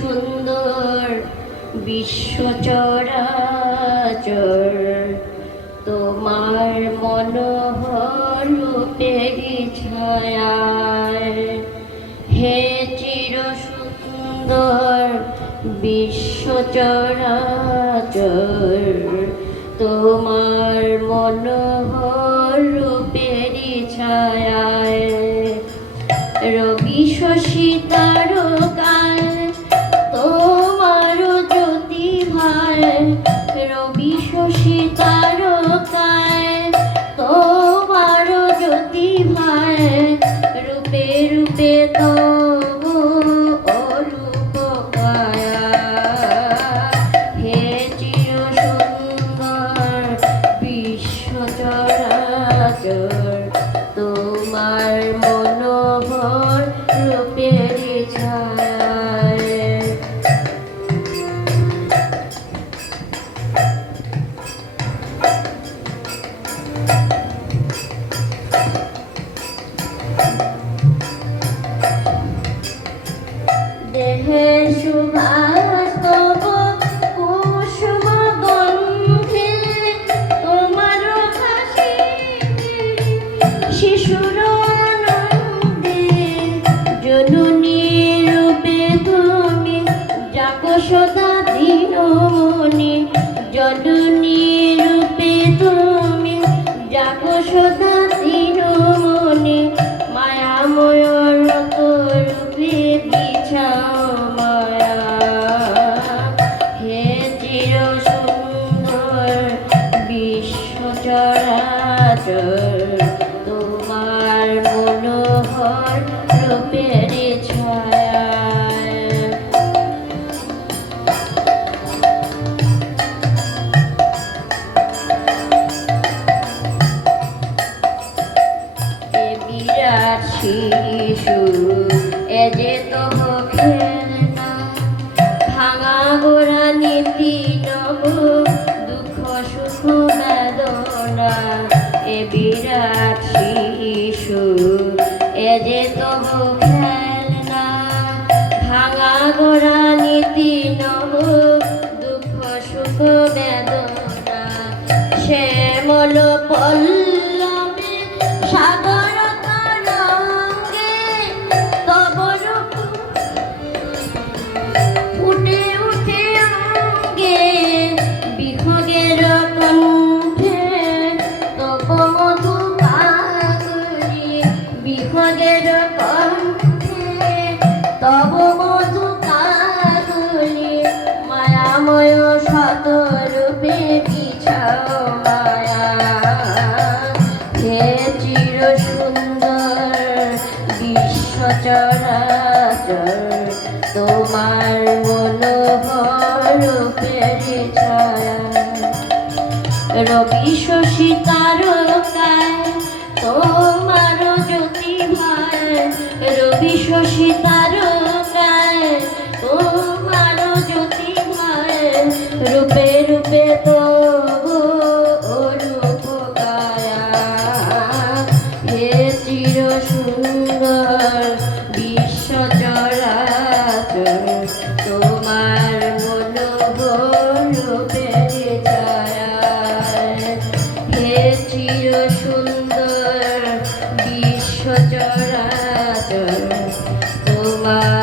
সুন্দর বিশ্ব চরাচর তোমার মনোহর রূপেরই ছায়ায়। হে চির সুন্দর বিশ্ব চরাচর তোমার মনোহর রূপে সদা দিনমণি, জননী রূপে তুমি যাকো সদা মায়াময় রত রূপে বিছাও হে তোমার মনোহর রূপের বিরাট শিশু এ যে তহ খেলনা ভাঙা গোড়া নীতি নব, দুঃখ, সুখ, বেদনা, এ বিরাট শিশু। এ যে তহ খেলনা ভাঙা গোড়া নীতি নব, দুঃখ, সুখ, বেদনা, শ্যামল পল্লবে বিছাও মায়া। হে চির সুন্দর বিশ্ব চরাচর, তোমার মনোহর রূপের রবি শশী তোমার জ্যোতি ভাই রবি শশী তারকায় বিশ্ব চরাচর তোমার